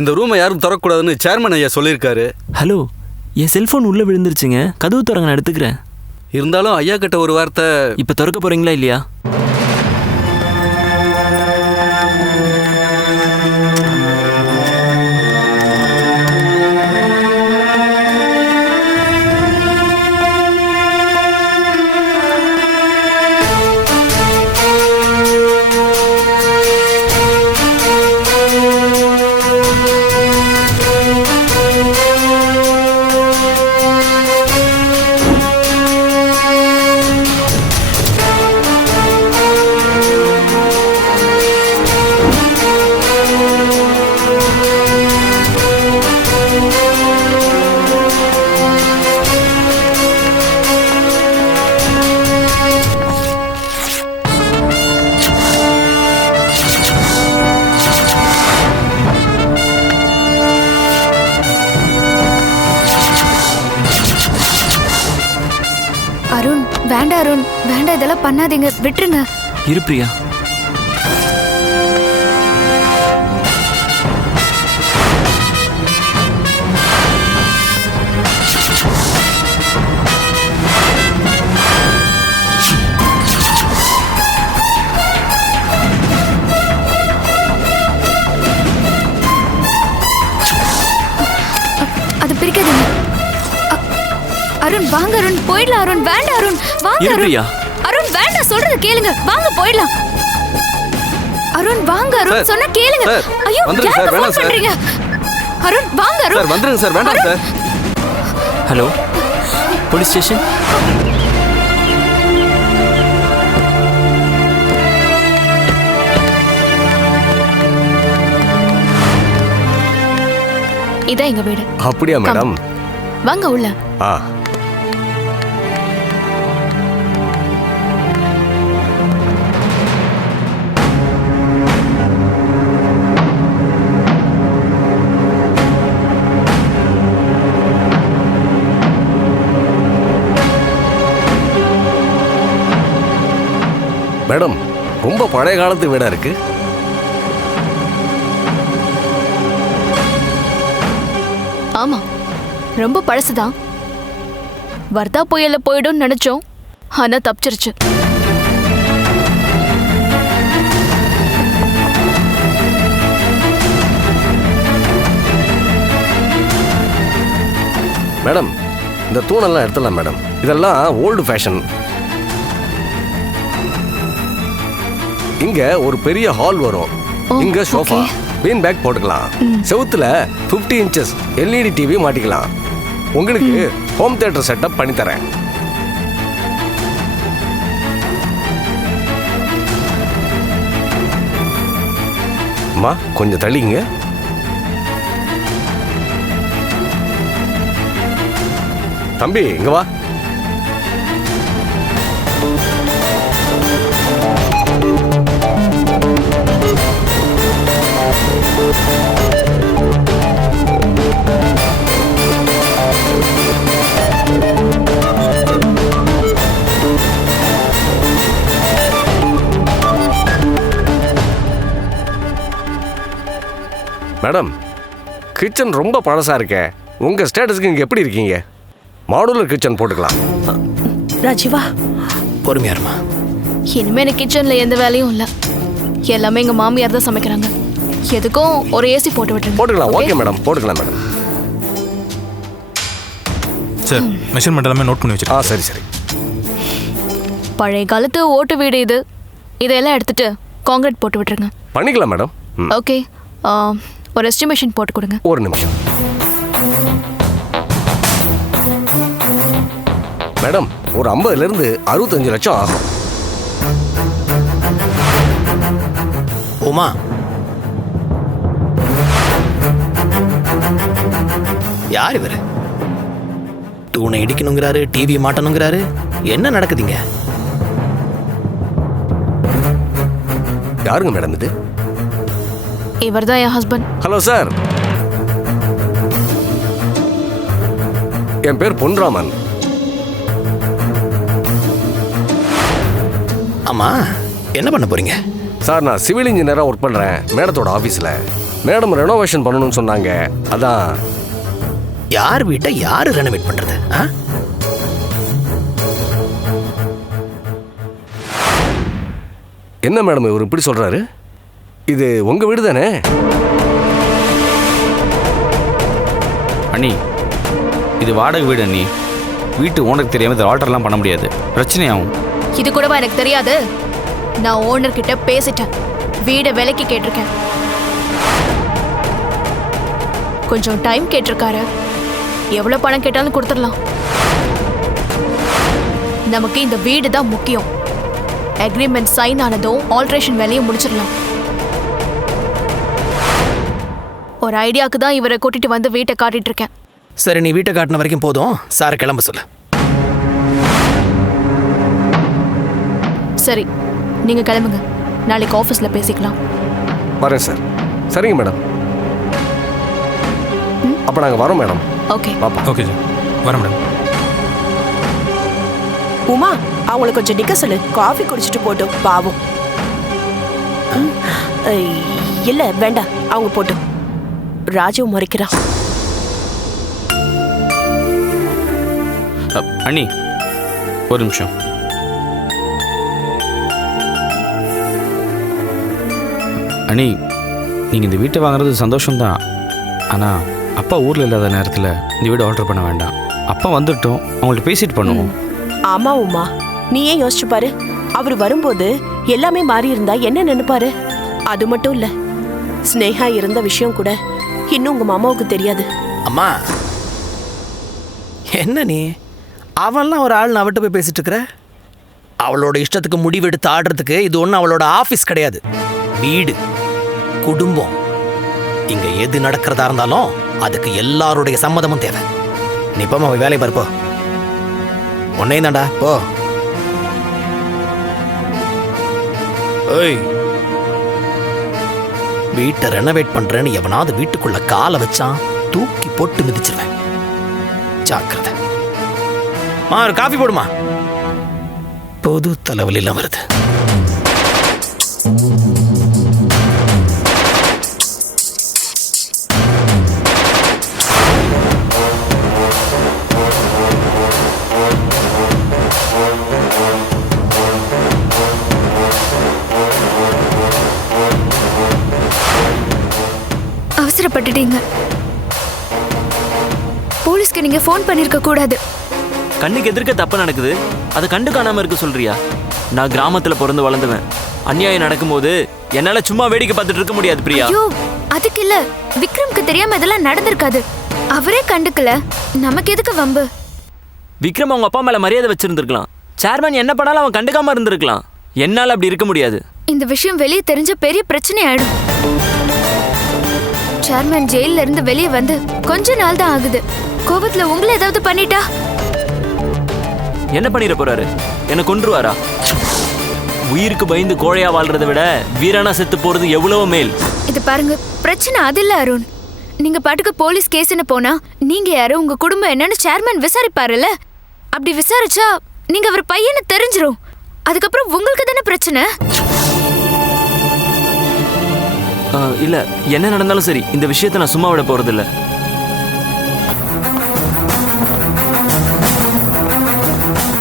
இந்த ரூமை யாரும் திறக்கக்கூடாதுன்னு சேர்மன் ஐயா சொல்லியிருக்காரு. ஹலோ, என் செல்ஃபோன் உள்ளே விழுந்துருச்சுங்க. கதவு திறங்க, நான் எடுத்துக்கிறேன். இருந்தாலும் ஐயா கிட்ட ஒரு வார்த்தை. இப்போ திறக்க போகிறீங்களா இல்லையா? அருண், வேண்டாம் அருண், வேண்டாம், இதெல்லாம் பண்ணாதீங்க, விட்டுருங்க. இரு பிரியா. அது பிரிக்காதீங்க. அருண் வாங்க அருண், போயிடலாம் அருண். வேண்டாம் அருண், வாங்க இரு அருண். பிரியா. அருண் வேண்டாம், சொல்றது கேளுங்க, வாங்க போயிடலாம். அருண் வாங்க அருண், சொன்னா கேளுங்க. ஐயோ, யாருக்கு ஃபோன் பண்றீங்க? அருண் வாங்க அருண். சார் வந்துருங்க சார், வேண்டாம் சார். Hello, police station. இதான் எங்க வீடு. அப்படியா மேடம்? வாங்க உள்ள. மேடம், ரொம்ப பழைய காலத்து வீடா இருக்கு. ஆமா, ரொம்ப பழசுதான். வர்தா புயல்ல போயிடும் நினைச்சோம், ஆனா தப்பிச்சிருச்சு. மேடம், இந்த தூணெல்லாம் எடுத்துடலாம் மேடம். இதெல்லாம் ஓல்டு ஃபேஷன். இங்க ஒரு பெரிய ஹால் வரும். இங்க சோஃபா, பீன் பேக் போட்டுக்கலாம். செவுத்துல 50 இன்ச்சஸ் LED டிவி மாட்டிக்கலாம். உங்களுக்கு ஹோம் தியேட்டர் செட்டப் பண்ணி தரேன். அம்மா கொஞ்சம் தள்ளிங்க. தம்பி இங்க வா. மேடம், கிச்சன் ரொம்ப பழசா இருக்கே. உங்க ஸ்டேட்டஸ்க்கு இங்க எப்படி இருக்கீங்க? மாடுலர் கிச்சன் போட்டுக்கலாம். ராஜீவா, பொறுமையா இருமா. இனிமே எனக்கு கிச்சன்ல எந்த வேலையும் இல்ல. எல்லாமே எங்க மாமியார் தான் சமைக்கிறாங்க. எதுக்கும் ஒரு ஏசி போட்டு விட்டுருங்க. போட்டுக்கலாம். ஓகே மேடம், போட்டுக்கலாம் மேடம். சார், மெஷர்மெண்ட் எல்லாமே நோட் பண்ணி வச்சிருக்கேன். சரி சரி. பழைய காலத்து ஓட்டு வீடு இது. இதெல்லாம் எடுத்துட்டு கான்கிரீட் போட்டு விட்டுருங்க. பண்ணிக்கலாம் மேடம். ஓகே, ஒரு எஸ்டிமேஷன் போட்டு கொடுங்க. ஒரு நிமிஷம் மேடம். ஒரு 50 இருந்து 65 லட்சம் ஆகும். ஓமா, யார் இவரு? தூணை இடிக்கணுங்கிறாரு, டிவி மாட்டணுங்கிறாரு. என்ன நடக்குதுங்க? யாருங்க மேடம் இது? இவர்தான் என் ஹஸ்பண்ட். ஹலோ சார், என் பேர் பொன்ராமன். ஆமா, என்ன பண்ண போறீங்க? சார், நான் சிவில் இன்ஜினியரா ஒர்க் பண்றேன் மேடத்தோட ஆபீஸ்ல. மேடம் ரெனோவேஷன் பண்ணணும்னு சொன்னாங்க, அதான். யார் வீட்டை யாரு ரெனோவேட் பண்றது? என்ன மேடம் இவர் இப்படி சொல்றாரு? இது உங்க வீடு தானே? அண்ணி, இது வாடகை வீடு அண்ணி. வீட்டு ஓனருக்கு தெரியாம இதை ஆல்டர்லாம் பண்ண முடியாது, பிரச்சனையாகும். இது கூடவா எனக்கு தெரியாது? நான் ஓனர் கிட்ட பேசிட்டேன், வீடை விலைக்கு கேட்டிருக்கேன். கொஞ்சம் டைம் கேட்டிருக்காரு, எவ்வளவு பணம் கேட்டாலும் கொடுத்துடலாம். நமக்கு இந்த வீடு தான் முக்கியம். அக்ரிமெண்ட் சைன் ஆனதும் ஆல்ட்ரேஷன் வேலையை முடிச்சிடலாம். ஒரு ஐடியாக்கு தான் இவரை கூட்டிட்டு வந்து வீட்டை காட்டிட்டு இருக்கேன். சரி, நீ வீட்டை காட்டின வரைக்கும் போதும். சாரை கிளம்ப சொல்லு. சரி, நீங்க கிளம்புங்க, நாளைக்கு ஆஃபீஸ்ல பேசிக்கலாம். வரேன் சார். சரிங்க மேடம், அப்போ நாங்கள் வரோம் மேடம். ஓகே, பாப்பா. ஓகே சார், வரேன் மேடம். உமா, அவங்களுக்கு கொஞ்சம் நிக்க சொல்லு, காஃபி குடிச்சிட்டு போட்டும், பாவம். இல்ல வேண்டாம், அவங்க போட்டும். ராஜு மறைக்கிறான். அண்ணி, ஒரு நிமிஷம். அண்ணி, நீங்கள் இந்த வீட்டை வாங்குறது சந்தோஷம்தான். ஆனால் அப்பா ஊரில் இல்லாத நேரத்தில் இந்த வீடு ஆல்டர் பண்ண வேண்டாம். அப்பா வந்துட்டோம், அவங்கள்ட்ட பேசிட்டு பண்ணுவோம். ஆமா உமா, நீ ஏன் யோசிச்சு பாரு. அவர் வரும்போது எல்லாமே மாறி இருந்தா என்ன நினைப்பாரு? அது மட்டும் இல்ல, ஸ்னேகா இருந்த விஷயம் கூட இன்னும் உங்க மாமாவுக்கு தெரியாது. அம்மா, என்ன நீ அவன்லாம் ஒரு ஆள் அவட்ட போய் பேசிட்டு இருக்கிற? அவளோட இஷ்டத்துக்கு முடிவெடுத்து ஆடுறதுக்கு இது ஒன்றும் அவளோட ஆஃபீஸ் கிடையாது, வீடு, குடும்பம். இங்க எது நடக்கிறதா இருந்தாலும் அதுக்கு எல்லாருடைய சம்மதமும் தேவை. நீ போமா, வேலையை பாருப்போ. உன்னையும் தாண்டா போ. ஏய், வீட்டை ரெனோவேட் பண்றேன்னு எவனாவது வீட்டுக்குள்ள காலை வச்சான், தூக்கி போட்டு மிதிச்சிருவேன். ஜாக்கிரதை. ஒரு காஃபி போடுமா, பொது தலைவலிலாம் வருது. அவசரப்பட்டுட்டீங்க. போலீஸ்க்கு நீங்க ஃபோன் பண்ணிருக்க கூடாது. கண்ணுக்கு எதிர்க்க தப்பு நடக்குது, அதை கண்டு காணாம இருக்க சொல்றியா? நான் கிராமத்துல பிறந்து வளர்ந்துவேன். அநியாயம் நடக்கும்போது என்னால சும்மா வேடிக்கை பார்த்துட்டு இருக்க முடியாது பிரியா. ஐயோ, அதுக்கு இல்ல, விக்ரம்க்கு தெரியாம இதெல்லாம் நடந்திருக்காது. அவரே கண்டுக்கல, நமக்கு எதுக்கு வம்பு? விக்ரம் அவங்க அப்பா மேல மரியாதை வச்சிருந்திருக்கலாம். சேர்மன் என்ன பண்ணாலும் அவன் கண்டுக்காம இருந்திருக்கலாம். என்னால அப்படி இருக்க முடியாது. இந்த விஷயம் வெளியே தெரிஞ்ச பெரிய பிரச்சனை ஆயிடும். சேர்மன் ஜெயில இருந்து வெளியே வந்து கொஞ்ச நாள் தான் ஆகுது. கோபத்துல உங்களை ஏதாவது பண்ணிட்டா? என்ன பண்ணிட போறாரு? என்ன கொன்றுவாரா? உயிருக்கு பயந்து கோழையா வாழ்றதை விட வீரானா செத்து போறது எவ்வளவோ மேல். இது பாருங்க, பிரச்சனை அது இல்ல அருண். நீங்க பாட்டுக்கு போலீஸ் கேஸ்னு போனா நீங்க யாரு, உங்க குடும்பம் என்னன்னு சேர்மன் விசாரிப்பாருல்ல. அப்படி விசாரிச்சா நீங்க அவர் பையனை தெரிஞ்சிரும். அதுக்கப்புறம் உங்களுக்கு தானே பிரச்சனை. இல்ல, என்ன நடந்தாலும் சரி, இந்த விஷயத்தை நான் சும்மா விட போறதில்ல.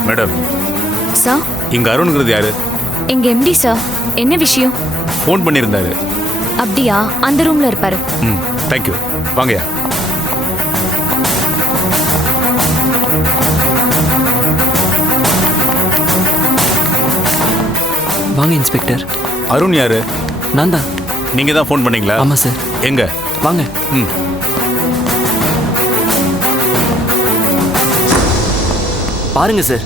மேடம், சார், இங்க அருண்ங்கிறது யாரு? எங்க எம்டி சார். என்ன விஷயம்? ஃபோன் பண்ணியிருந்தாரு. அப்படியா? அந்த ரூம்ல இருப்பாரு. தேங்க்யூ. வாங்கயா. வாங்க இன்ஸ்பெக்டர். அருண் யாரு? நான் தான். நீங்க தான் ஃபோன் பண்ணீங்களா? ஆமா சார். எங்க? வாங்க. பாருங்க சார்,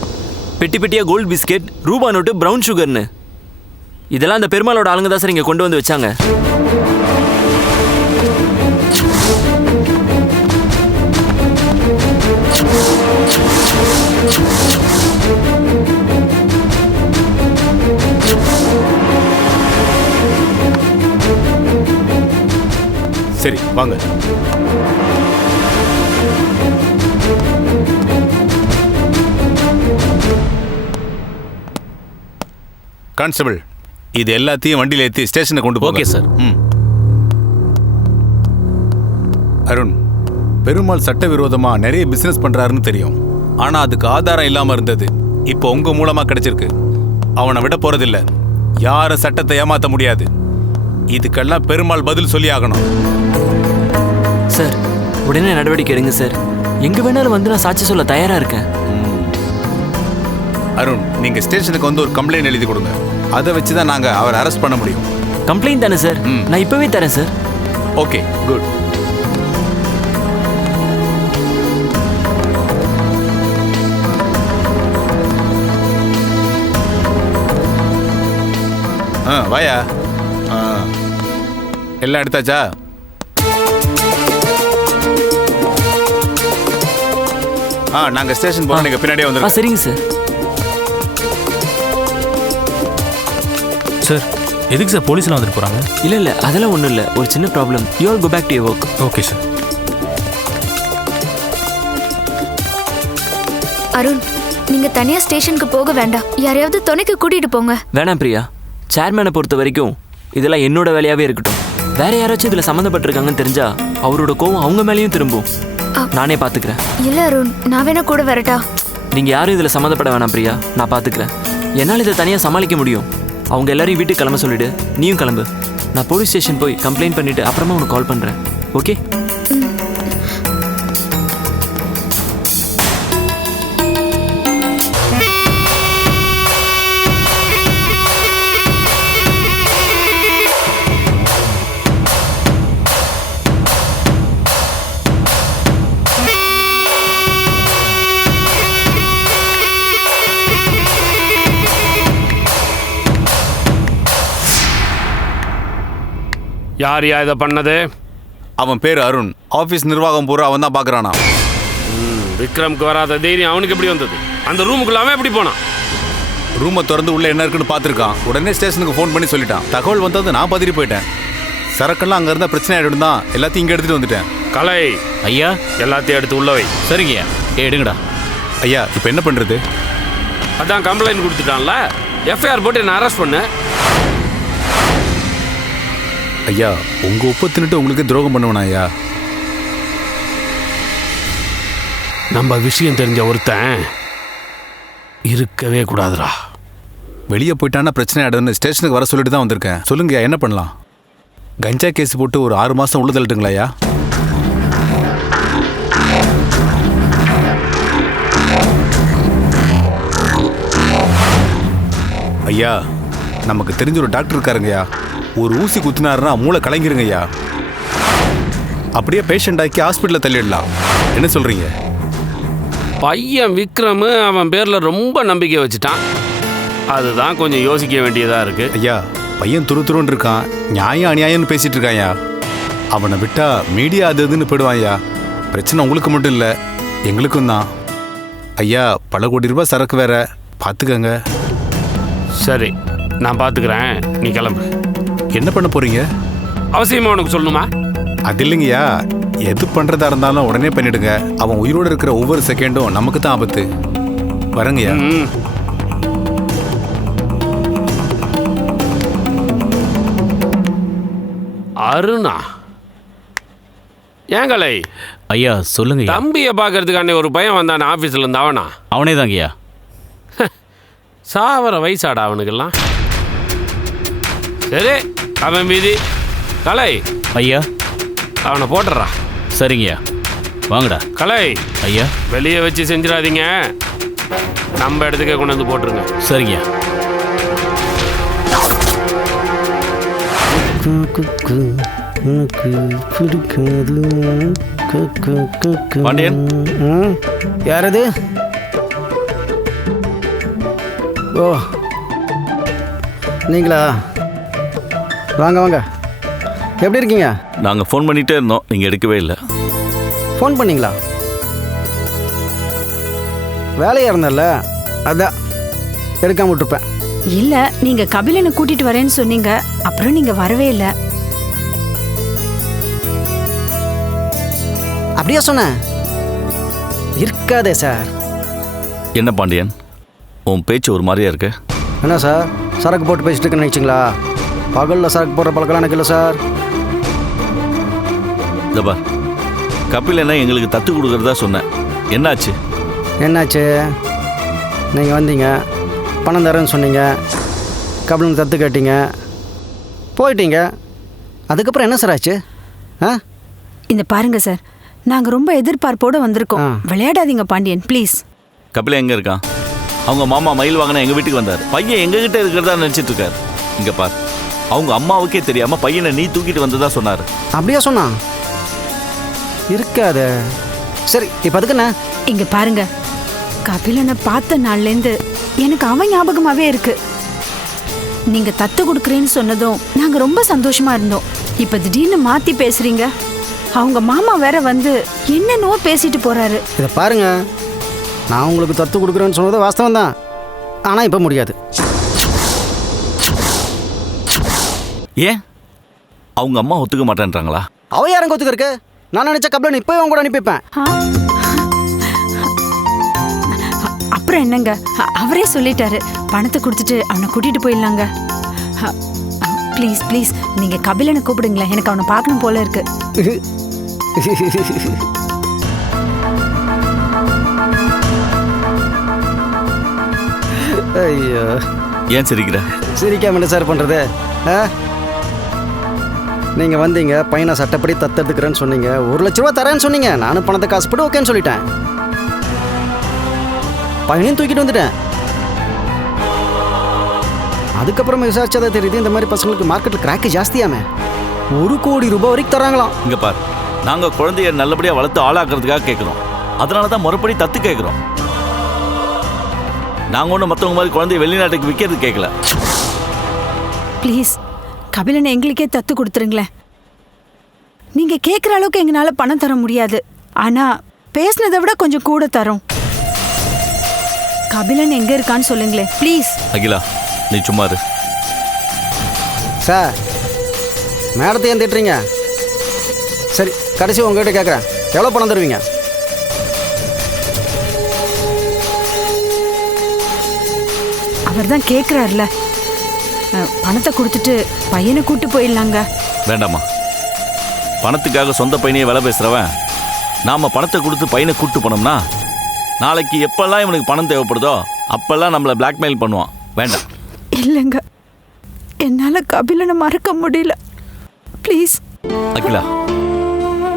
பெட்டி பெட்டியா கோல்ட் பிஸ்கெட், ரூபா நோட்டு, பிரவுன் சுகர்னு. இதெல்லாம் அந்த பெருமாளோட ஆளுங்க தான் சார் இங்க கொண்டு வந்து வச்சாங்க. சரி, வாங்க. கான்ஸ்டபிள், இது எல்லாத்தையும் வண்டியில் ஏற்றி ஸ்டேஷனை கொண்டு போங்க. Okay sir. அருண், பெருமாள் சட்டவிரோதமா நிறைய பிசினஸ் பண்றாருன்னு தெரியும். ஆனா அதுக்கு ஆதாரம் இல்லாம இருந்தது. இப்போ உங்க மூலமா கிடைச்சிருக்கு. அவனை விட போறதில்ல. யாரும் சட்டத்தை ஏமாத்த முடியாது. இதுக்கெல்லாம் பெருமாள் பதில் சொல்லி ஆகணும். சார் உடனே நடவடிக்கை எடுங்க சார். எங்க வேணாலும் வந்து நான் சாட்சி சொல்ல தயாரா இருக்கேன். அருண், நீங்க ஸ்டேஷனுக்கு வந்து ஒரு கம்ப்ளைண்ட் எழுதி கொடுங்க. அதை வச்சு தான் நாங்க அவரை அரெஸ்ட் பண்ண முடியும். கம்ப்ளைண்ட் தானே சார்? நான் இப்பவே தரேன் சார். Okay, good. வாயா. எல்லாம் எடுத்தாச்சா? நாங்க ஸ்டேஷன் போறோம், நீங்க பின்னாடியே வந்துருங்க. சரிங்க சார். சார், எதுக்கு சார் போலீஸ்லாம் வந்துட்டு போறாங்க? இல்ல அதெல்லாம் ஒண்ணும் இல்ல. ஒரு சின்ன problem. You all go back to your work. Okay sir. Arun, நீங்க தனியா ஸ்டேஷனுக்கு போக வேண்டாம். யாரையாவது துணைக்கு கூட்டிட்டு போங்க. வேணாம் பிரியா. சேர்மேனை பொறுத்த வரைக்கும் இதெல்லாம் என்னோட வேலையாவே இருக்கட்டும். வேற யாராச்சும் இதுல சம்மந்தப்பட்டிருக்காங்கன்னு தெரிஞ்சா அவரோட கோவம் அவங்க மேலேயும் திரும்பும். நானே பாத்துக்கிறேன். இல்ல அருண், நான் வேணா கூட வரட்டா? நீங்க யாரும் இதுல சம்மந்தப்பட வேணாம் பிரியா. நான் பாத்துக்கிறேன். என்னால் இதை தனியா சமாளிக்க முடியும். அவங்க எல்லாரையும் வீட்டுக்கு கிளம்ப சொல்லிடு. நீயும் கிளம்பு. நான் போலீஸ் ஸ்டேஷன் போய் கம்ப்ளைண்ட் பண்ணிட்டு அப்புறமா உனக்கு கால் பண்றேன். ஓகே? யார் இதை பண்ணது? அவன் பேர் அருண். ஆபீஸ் நிர்வாகம் பூரா அவன் தான் பாக்குறானா. விக்ரம்க்கு வராத தைரியம் அவனுக்கு எப்படி வந்தது? அந்த ரூமுக்குள்ள அவன் எப்படி போனான்? ரூமை திறந்து உள்ள என்ன இருக்குன்னு பார்த்துருக்கான். உடனே ஸ்டேஷனுக்கு ஃபோன் பண்ணி சொல்லிட்டான். தகவல் வந்தது நான் பதறி போயிட்டேன். சரக்கெல்லாம் அங்கே இருந்தால் பிரச்சனை ஆகிடும் தான் எல்லாத்தையும் இங்கே எடுத்துகிட்டு வந்துட்டேன். கலை ஐயா, எல்லாத்தையும் எடுத்து உள்ள வை. சரிங்க. எடுங்கடா. ஐயா, இப்போ என்ன பண்ணுறது? அதான் கம்ப்ளைண்ட் கொடுத்துட்டான்ல, எஃப்ஐஆர் போட்டு என்ன அரெஸ்ட் பண்ணு. ஐயா, உங்கள் உப்பு தின்னுட்டு உங்களுக்கு துரோகம் பண்ணுவேனா ஐயா? நம்ம விஷயம் தெரிஞ்ச ஒருத்தன் இருக்கவே கூடாதுடா. வெளியே போயிட்டானா பிரச்சனை ஆகிடுன்னு ஸ்டேஷனுக்கு வர சொல்லிட்டு தான் வந்திருக்கேன். சொல்லுங்கய்யா, என்ன பண்ணலாம்? கஞ்சா கேஸ் போட்டு ஒரு 6 மாதம் உள்ள தள்ளட்டுங்களா ஐயா? ஐயா, நமக்கு தெரிஞ்ச ஒரு டாக்டர் இருக்காருங்கய்யா. ஒரு ஊசி குத்தினாருன்னா மூளை கலங்கிருங்க ஐயா. அப்படியே பேஷண்ட் ஆக்கி ஹாஸ்பிட்டலில் தள்ளிடலாம். என்ன சொல்கிறீங்க? பையன் விக்ரம் அவன் பேரில் ரொம்ப நம்பிக்கை வச்சுட்டான். அதுதான் கொஞ்சம் யோசிக்க வேண்டியதாக இருக்குது. ஐயா, பையன் துருன்னு இருக்கான். நியாயம் அநியாயம்னு பேசிகிட்டு இருக்கான்யா. அவனை விட்டா மீடியா அது இதுன்னு போயிடுவான்யா. பிரச்சனை உங்களுக்கு மட்டும் இல்லை, எங்களுக்கும் தான். ஐயா, பல கோடி ரூபாய் சரக்கு வேற, பார்த்துக்கங்க. சரி, நான் பார்த்துக்கிறேன். நீ கிளம்பு. என்ன பண்ண போறீங்க? அவசியமா உனக்கு சொல்லணுமா? அது இல்லைங்கய்யா, எது பண்ணுறதா இருந்தாலும் உடனே பண்ணிடுங்க. அவன் உயிரோடு இருக்கிற ஒவ்வொரு செகண்டும் நமக்கு தான் ஆபத்து. வரங்கய்யா. அருணா, ஏன் கலை? ஐயா சொல்லுங்க. தம்பியை பார்க்கறதுக்கான ஒரு பையன் வந்தானே ஆஃபீஸில் இருந்து, அவனா? அவனே தாங்கய்யா. சாவர வயசாடா அவனுக்கெல்லாம். சரி, அவன் மீதி. கலை ஐயா, அவனை போட்டுறா. சரிங்கய்யா. வாங்கடா. கலை ஐயா, வெளியே வச்சு செஞ்சிடாதீங்க, நம்ம இடத்துக்கே கொண்டு வந்து போட்டுருங்க. சரிங்கய்யா. பாண்டியன், யாரது? ஓ, நீங்களா? வாங்க வாங்க. எப்படி இருக்கீங்க? நாங்கள் ஃபோன் பண்ணிகிட்டே இருந்தோம், நீங்கள் எடுக்கவே இல்லை. ஃபோன் பண்ணீங்களா? வேலையாக இருந்தல்ல, அதான் எடுக்காம விட்டுருப்பேன். இல்லை, நீங்கள் கபிலனை கூட்டிகிட்டு வரேன்னு சொன்னீங்க, அப்புறம் நீங்கள் வரவே இல்லை. அப்படியா சொன்னேன்? இருக்காதே சார். என்ன பாண்டியன், உன் பேச்சு ஒரு மாதிரியா இருக்கு? என்ன சார், சரக்கு போட்டு பேசிட்டு இருக்கேன்னு நினச்சிங்களா? பகலில் சரக்கு போடுற பழக்கலாம் எனக்கு இல்லை சார். இதப்பா, கபில் என்ன எங்களுக்கு தத்து கொடுக்கறதா சொன்னேன். என்னாச்சு? என்னாச்சு? நீங்கள் வந்தீங்க, பணம் தரேன்னு சொன்னீங்க, கபிலன் தத்து கேட்டீங்க, போயிட்டீங்க. அதுக்கப்புறம் என்ன சார் ஆச்சு? இந்த பாருங்க சார், நாங்க ரொம்ப எதிர்பார்ப்போட வந்திருக்கோம். விளையாடாதீங்க பாண்டியன் ப்ளீஸ். கபில எங்க இருக்கான்? அவங்க மாமா மயில் வாங்கின எங்க வீட்டுக்கு வந்தார். பையன் எங்ககிட்ட இருக்கிறதா நினைச்சிட்டு இருக்காரு. இங்க பார், அவங்க அம்மாவுக்கே தெரியாம பையனை நீ தூக்கிட்டு வந்ததா சொன்னாரு. அப்படியா சொன்னா? இருக்காத. சரி, இப்போ அதுக்குண்ணே இங்க பாருங்க, கபிலனை பார்த்த நாள்லேருந்து எனக்கு அவன் ஞாபகமாவே இருக்கு. நீங்க தத்து கொடுக்குறேன்னு சொன்னதும் நாங்க ரொம்ப சந்தோஷமா இருந்தோம். இப்ப திடீர்னு மாத்தி பேசுறீங்க. அவங்க மாமா வேற வந்து என்னென்னவோ பேசிட்டு போறாரு. இதை பாருங்க, நான் உங்களுக்கு தத்து கொடுக்குறேன்னு சொன்னது வாஸ்தவம் தான், ஆனால் இப்போ முடியாது. ஏன்? அவங்க அம்மா ஒத்துக்க மாட்டேன்றாங்களா? அவ யாரும் ஒத்துக்க இருக்கு? நான் நினைச்ச கபிலன் இப்போ அவங்க கூட அனுப்பிப்பேன். அப்புறம் என்னங்க, அவரே சொல்லிட்டாரு, பணத்தை கொடுத்துட்டு அவனை கூட்டிட்டு போயிடலாங்க. ப்ளீஸ் ப்ளீஸ், நீங்க கபிலனை கூப்பிடுங்களேன், எனக்கு அவனை பார்க்கணும் போல இருக்கு. ஐயோ, ஏன் சிரிக்கிற? சிரிக்காம என்ன சார் பண்ணுறது? நீங்கள் வந்தீங்க, பையனை சட்டப்படி தத்தெடுத்துக்கிறேன்னு சொன்னீங்க, 1 லட்ச ரூபா தரேன்னு சொன்னீங்க. நானும் பணத்தை காசுப்பட்டு ஓகேன்னு சொல்லிட்டேன். பையனையும் தூக்கிட்டு வந்துட்டேன். அதுக்கப்புறமா விசாரிச்சதா தெரியுது, இந்த மாதிரி பசங்களுக்கு மார்க்கெட்டில் கிராக்கு ஜாஸ்தியாமே. 1 கோடி ரூபாய் வரைக்கும் தராங்களாம். இங்க பார், நாங்க குழந்தைய நல்லபடியா வளர்த்து ஆளாக்குறதுக்காக கேட்கிறோம். அதனால தான் முறைப்படி தத்து கேட்கிறோம். நாங்க ஒன்றும் மற்றவங்க மாதிரி குழந்தைய வெளிநாட்டுக்கு விற்கிறது கேட்கல. ப்ளீஸ், கபிலனை எங்களுக்கே தத்து கொடுத்துருங்களேன். நீங்க கேட்குற அளவுக்கு எங்களால பணம் தர முடியாது, ஆனா பேசினதை விட கொஞ்சம் கூட தரோம். கபிலன் எங்க இருக்கான்னு சொல்லுங்களேன் ப்ளீஸ். அகிலா, நீ சும்மா இரு. சார், மேடத்தை ஏன் திட்டுறீங்க? சரி, கடைசி உங்ககிட்ட கேட்குறேன், எவ்வளோ பணம் தருவீங்க? அவர் தான் கேட்குறாருல, பணத்தை கொடுத்துட்டு பையனை கூட்டு போயிடலாங்க. வேண்டாமா, பணத்துக்காக சொந்த பையனையே வேலை பேசுறவன் நாம பணத்தை கொடுத்து பையனை கூட்டு போனோம்னா நாளைக்கு எப்பெல்லாம் இவனுக்கு பணம் தேவைப்படுதோ அப்பெல்லாம் நம்மளை பிளாக்மெயில் பண்ணுவான். வேண்டாம். இல்லைங்க, என்னால கபிலனை மறக்க முடியல. ப்ளீஸ். அகிலா,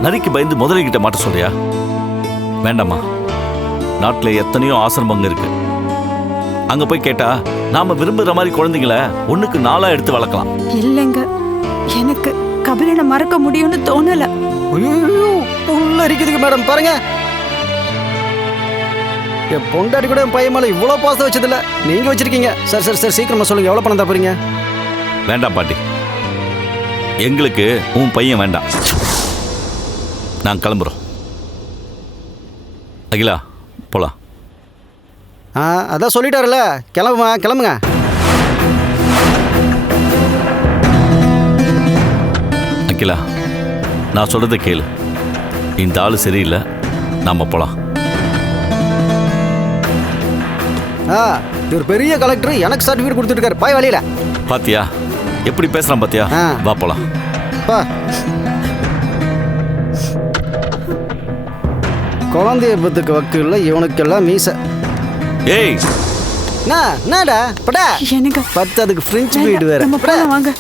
நரிக்கு பயந்து முதலைகிட்ட மாட்ட சொல்றியா? வேண்டாமா, நாட்டில் எத்தனையோ ஆசிரமங்க இருக்கு. அங்க போய் கேட்டா நாம விரும்புற மாதிரி குழந்தைங்கள 1க்கு 4 எடுத்து வளர்க்கலாம். இல்லைங்க, எனக்கு கபிலனை மறக்க முடியும்னு தோணல. உள்ள இருக்குதுங்க மேடம், பாருங்க. என் பொண்டாடி கூட என் பையன் மேல இவ்வளோ பாசம் வச்சதில்ல, நீங்க வச்சிருக்கீங்க. சார் சார் சார், சீக்கிரமா சொல்லுங்க, எவ்வளோ பணம் தான் போறீங்க? வேண்டாம் பாட்டி, எங்களுக்கு உன் பையன் வேண்டாம். நாங்கள் கிளம்புறோம். அகிலா, போலாம். அதான் சொல்லிட்டாருல்ல, கிளம்புமா, கிளம்புங்க. அகிலா, நான் சொல்றதை கேளு. இந்த ஆளு சரியில்லை, நாம போலாம். இவர் பெரிய கலெக்டர், எனக்கு சர்டிஃபிகேட் கொடுத்துருக்காரு. பாய் வழியில பாத்தியா எப்படி பேசுறான்? பாத்தியா? வா போலாம். குழந்தைய பத்துக்கு வக்கு இல்லை, இவனுக்கெல்லாம் மீச. ஏய், என்னடா படா, எனக்கு 10 அதுக்கு ஃப்ரெஞ்சு வீடு வேற. வாங்க.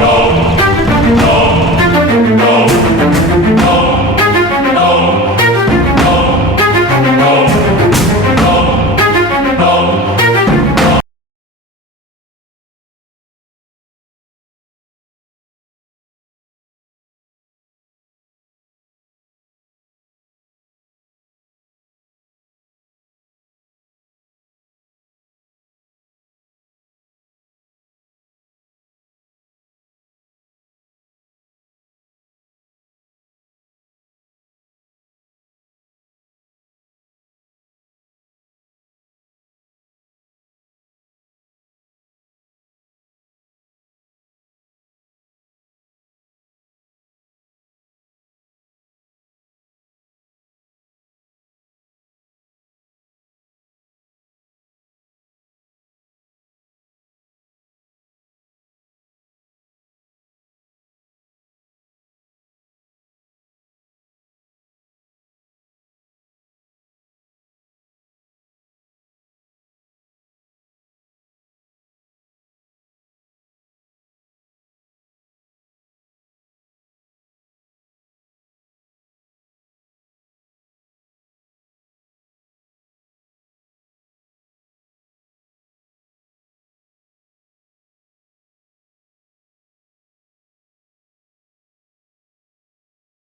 No.